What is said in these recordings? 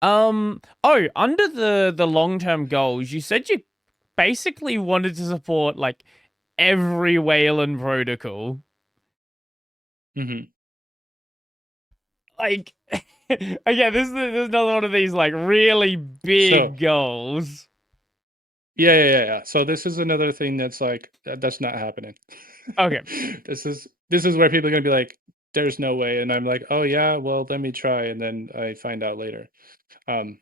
Under the long-term goals, you said you basically wanted to support like every Wayland protocol. Hmm. Like, again, this is another one of these like really So big goals. yeah. So this is another thing that's like that's not happening. Okay. This is where people are gonna be like, "There's no way," and I'm like, "Oh yeah, well let me try," and then I find out later. Um,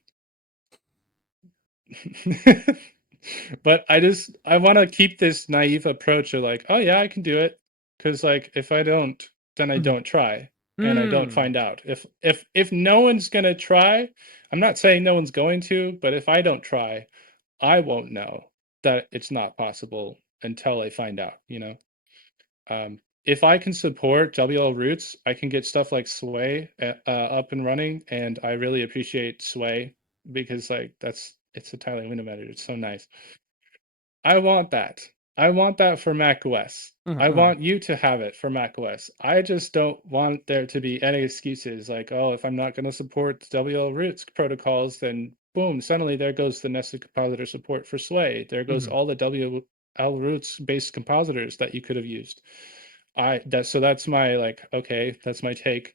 but I want to keep this naive approach of like, "Oh yeah, I can do it," because like if I don't, then I Mhm. don't try and I don't Hmm. find out. If no one's gonna try, I'm not saying no one's going to, but if I don't try, I won't know that it's not possible until I find out, you know? If I can support WL roots, I can get stuff like Sway up and running, and I really appreciate Sway because like it's a tiling window manager. It's so nice. I want that. I want that for macOS. I Mhm. want you to have it for macOS. I just don't want there to be any excuses like, oh, if I'm not going to support WL roots protocols, then boom, suddenly there goes the nested compositor support for Sway. There goes Mhm. all the WL roots based compositors that you could have used. That's my like, okay, that's my take.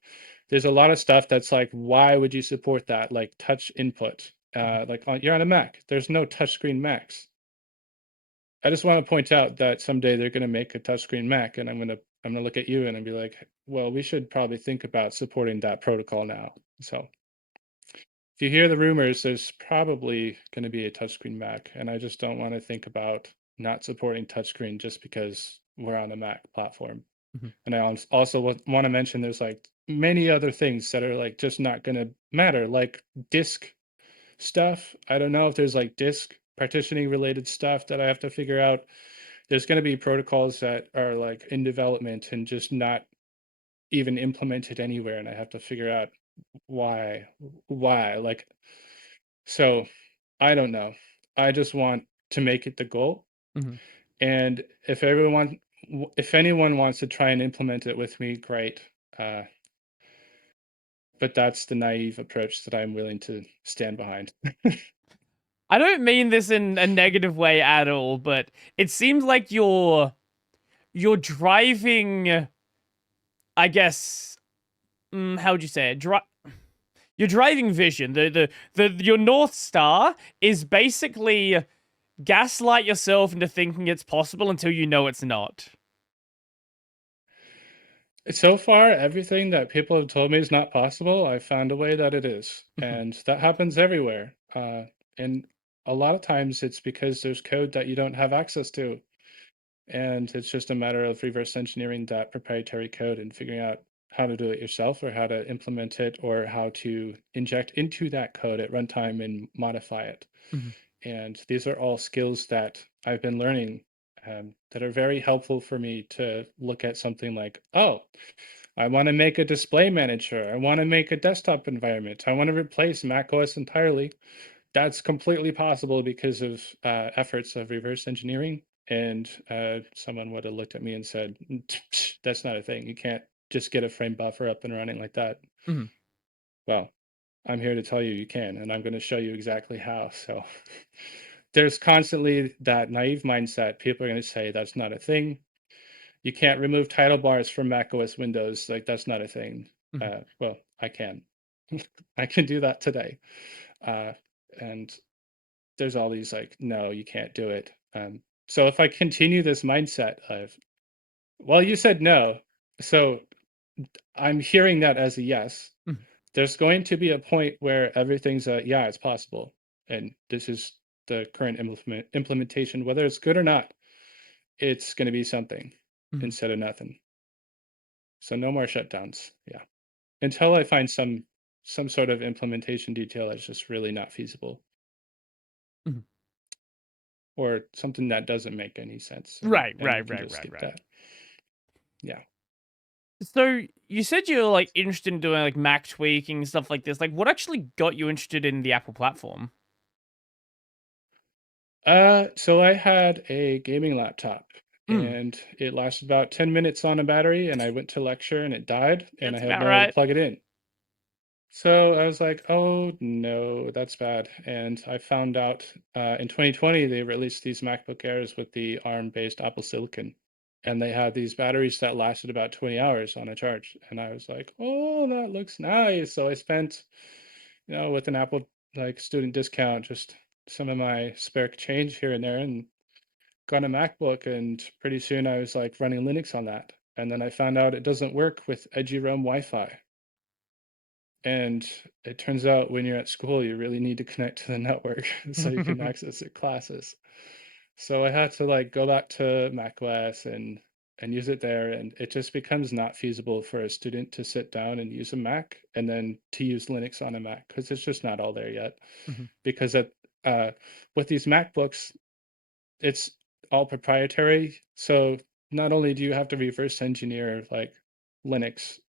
There's a lot of stuff that's like, why would you support that? Like touch input. You're on a Mac. There's no touchscreen Macs. I just want to point out that someday they're going to make a touchscreen Mac, and I'm gonna look at you and I'll be like, well, we should probably think about supporting that protocol now. So if you hear the rumors, there's probably going to be a touchscreen Mac, and I just don't want to think about not supporting touchscreen just because we're on a Mac platform. Mhm. And I also want to mention there's like many other things that are like just not going to matter, like disk stuff. I don't know if there's like disk partitioning related stuff that I have to figure out. There's going to be protocols that are like in development and just not even implemented anywhere, and I have to figure out why like, so I don't know. I just want to make it the goal, Mhm. and if anyone wants to try and implement it with me, great. uh, but that's the naive approach that I'm willing to stand behind. I don't mean this in a negative way at all, but it seems like you're driving. I guess. How would you say it? Your driving vision. The your north star is basically gaslight yourself into thinking it's possible until you know it's not. So far, everything that people have told me is not possible, I've found a way that it is. Mhm. And that happens everywhere. And a lot of times it's because there's code that you don't have access to. And it's just a matter of reverse engineering that proprietary code and figuring out how to do it yourself or how to implement it or how to inject into that code at runtime and modify it. Mhm. And these are all skills that I've been learning, that are very helpful for me to look at something like, oh, I want to make a display manager. I want to make a desktop environment. I want to replace macOS entirely. That's completely possible because of efforts of reverse engineering. And someone would have looked at me and said, that's not a thing. You can't just get a frame buffer up and running like that. Mhm. Well, I'm here to tell you you can, and I'm going to show you exactly how. So there's constantly that naive mindset. People are going to say that's not a thing. You can't remove title bars from macOS Windows. Like that's not a thing. Mhm. Well, I can. I can do that today. Uh, and there's all these like, no, you can't do it. So if I continue this mindset of, well, you said no, so I'm hearing that as a yes. Mhm. There's going to be a point where everything's a yeah, it's possible, and this is the current implementation. Whether it's good or not, it's going to be something Mhm. instead of nothing. So no more shutdowns. Yeah, until I find some sort of implementation detail that's just really not feasible Mhm. or something that doesn't make any sense, and Right, then we right, can right, just right, skip right. that. Yeah. So you said you're like interested in doing like Mac tweaking stuff like this. Like, what actually got you interested in the Apple platform? So I had a gaming laptop Mm, and it lasted about 10 minutes on a battery, and I went to lecture and it died and I that's had about nowhere to right. plug it in. So I was like, oh no, that's bad. And I found out in 2020 they released these MacBook Airs with the ARM-based Apple Silicon, and they had these batteries that lasted about 20 hours on a charge. And I was like, oh, that looks nice. So I spent, with an Apple like student discount, just some of my spare change here and there, and got a MacBook. And pretty soon I was like running Linux on that. And then I found out it doesn't work with edgy roam Wi-Fi. And it turns out when you're at school, you really need to connect to the network so you can access the classes. So I had to like go back to macOS and use it there, and it just becomes not feasible for a student to sit down and use a Mac and then to use Linux on a Mac because it's just not all there yet. Because uh, with these MacBooks, it's all proprietary. So not only do you have to reverse engineer like Linux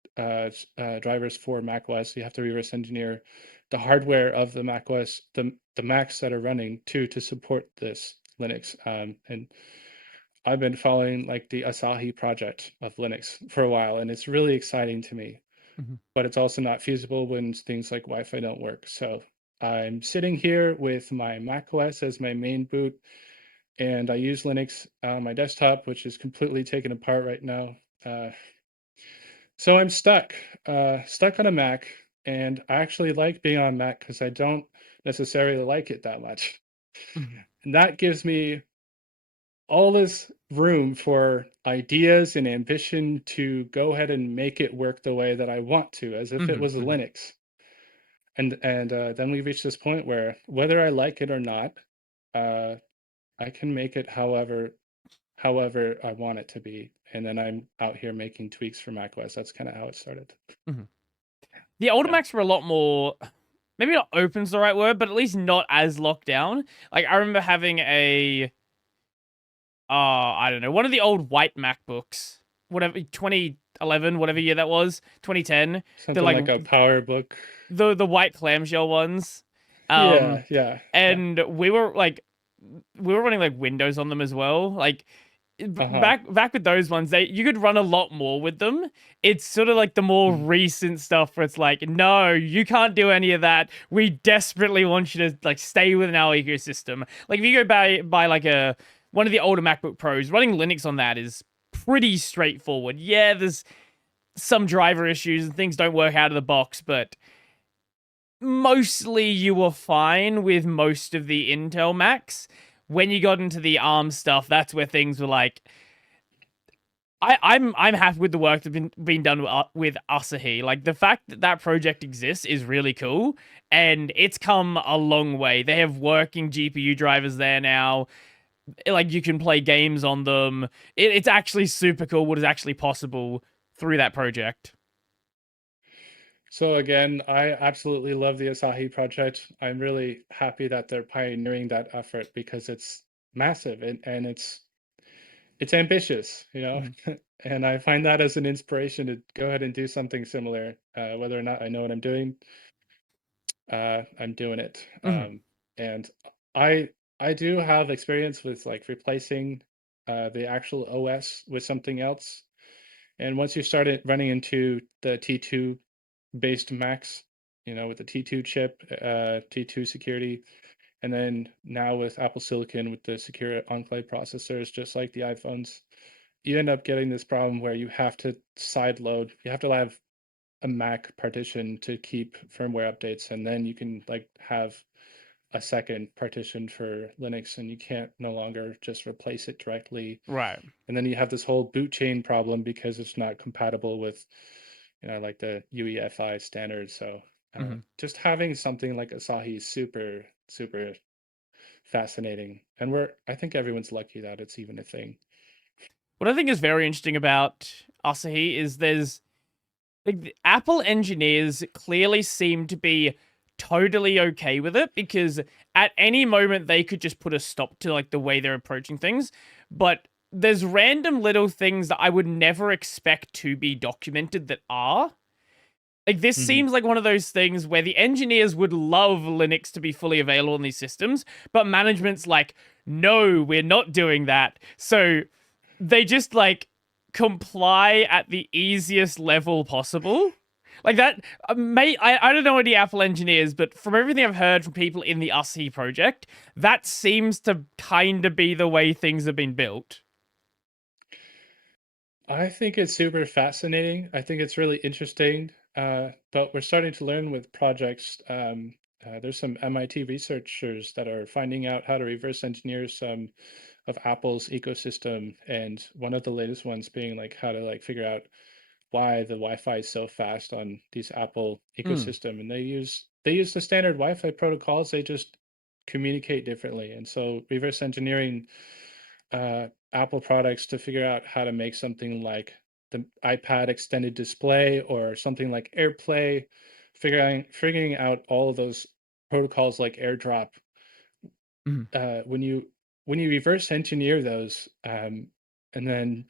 drivers for macOS, you have to reverse engineer the hardware of the macOS, the Macs that are running too, to support this Linux. And I've been following like the Asahi project of Linux for a while, and it's really exciting to me. But it's also not feasible when things like Wi-Fi don't work. So I'm sitting here with my macOS as my main boot, and I use Linux on my desktop, which is completely taken apart right now. So I'm stuck on a Mac, and I actually like being on Mac because I don't necessarily like it that much. And that gives me all this room for ideas and ambition to go ahead and make it work the way that I want to, as if it was Linux. And then we reach this point where whether I like it or not, I can make it however I want it to be. And then I'm out here making tweaks for macOS. That's kind of how it started. The older Yeah. Macs were a lot more, maybe not open's the right word, but at least not as locked down. Like I remember having I don't know, one of the old white MacBooks, whatever 2011, whatever year that was, 2010. The Something like like a PowerBook. the white clamshell ones. Yeah, yeah, yeah. And we were running like Windows on them as well. Like Uh-huh. back with those ones, you could run a lot more with them. It's sort of like the more Mm. recent stuff where it's like, no, you can't do any of that. We desperately want you to like stay within our ecosystem. Like if you go buy like one of the older MacBook Pros, running Linux on that is pretty straightforward. Yeah, there's some driver issues and things don't work out of the box, but mostly you were fine with most of the Intel Macs. When you got into the ARM stuff, that's where things were like, I'm happy with the work that's been done with Asahi. Like the fact that that project exists is really cool, and it's come a long way. They have working GPU drivers there now. Like you can play games on them. It's actually super cool what is actually possible through that project. So again, I absolutely love the Asahi project. I'm really happy that they're pioneering that effort because it's massive and it's ambitious, Mhm. And I find that as an inspiration to go ahead and do something similar. Whether or not I know what I'm doing, I'm doing it. Mhm. And I I do have experience with like replacing the actual OS with something else. And once you start it running into the T2 based Macs, with the T2 chip, T2 security, and then now with Apple Silicon with the secure Enclave processors, just like the iPhones, you end up getting this problem where you have to side load. You have to have a Mac partition to keep firmware updates, and then you can like have a second partition for Linux, and you can't no longer just replace it directly. Right. And then you have this whole boot chain problem because it's not compatible with, like the UEFI standard. So Mhm. just having something like Asahi is super, super fascinating. And I think everyone's lucky that it's even a thing. What I think is very interesting about Asahi is there's like the Apple engineers clearly seem to be totally okay with it because at any moment they could just put a stop to like the way they're approaching things. But there's random little things that I would never expect to be documented that are. Like this Hmm. seems like one of those things where the engineers would love Linux to be fully available in these systems, but management's like, no, we're not doing that. So they just like comply at the easiest level possible. Like that, mate. I don't know any Apple engineers, but from everything I've heard from people in the USC project, that seems to kind of be the way things have been built. I think it's super fascinating. I think it's really interesting. But we're starting to learn with projects. There's some MIT researchers that are finding out how to reverse engineer some of Apple's ecosystem, and one of the latest ones being like how to like figure out why the Wi-Fi is so fast on these Apple Mm, ecosystem. And they use the standard Wi-Fi protocols. They just communicate differently. And so reverse engineering Apple products to figure out how to make something like the iPad extended display or something like AirPlay, figuring out all of those protocols like AirDrop. mm, When you reverse engineer those, and then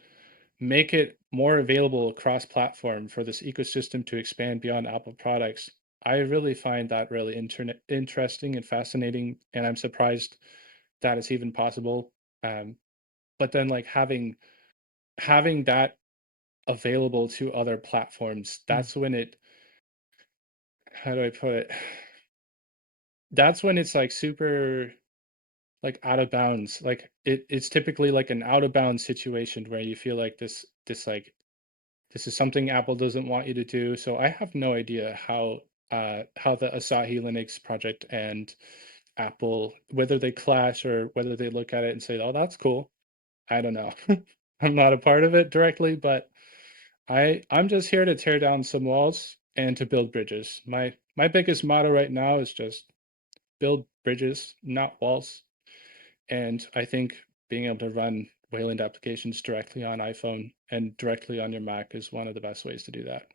make it more available across platform for this ecosystem to expand beyond Apple products, I really find that really interesting and fascinating, and I'm surprised that it's even possible. But then like having that available to other platforms, mm, that's when it, how do I put it? That's when it's like super like out of bounds. Like it's typically like an out of bounds situation where you feel like this like this is something Apple doesn't want you to do. So I have no idea how the Asahi Linux project and Apple, whether they clash or whether they look at it and say, "Oh, that's cool." I don't know. I'm not a part of it directly, but I'm just here to tear down some walls and to build bridges. My biggest motto right now is just build bridges, not walls. And I think being able to run Wayland applications directly on iPhone and directly on your Mac is one of the best ways to do that.